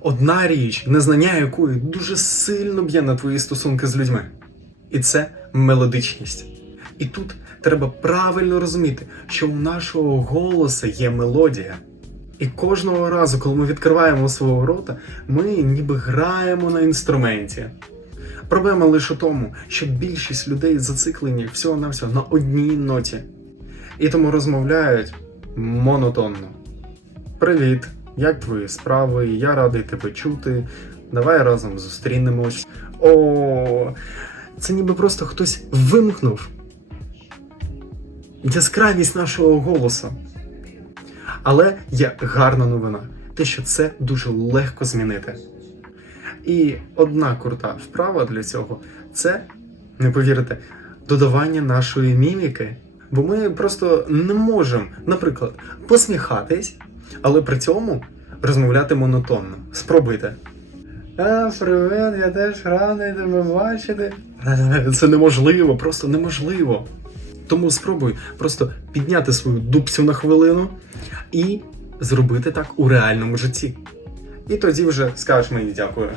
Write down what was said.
одна річ, незнання якої дуже сильно б'є на твої стосунки з людьми. І це мелодичність. І тут треба правильно розуміти, що у нашого голоса є мелодія. І кожного разу, коли ми відкриваємо свого рота, ми ніби граємо на інструменті. Проблема лише у тому, що більшість людей зациклені всього-навсього на одній ноті. І тому розмовляють монотонно. Привіт, як твої справи? Я радий тебе чути. Давай разом зустрінемось. О, це ніби просто хтось вимкнув яскравість нашого голосу. Але є гарна новина: те, що це дуже легко змінити. І одна крута вправа для цього це, не повірите, додавання нашої міміки. Бо ми просто не можемо, наприклад, посміхатись, але при цьому розмовляти монотонно. Спробуйте. А, привет, я теж радий тебе бачити. Е, Це неможливо, просто неможливо. Тому спробуй просто підняти свою дубцю на хвилину і зробити так у реальному житті. І тоді вже скажеш мені дякую.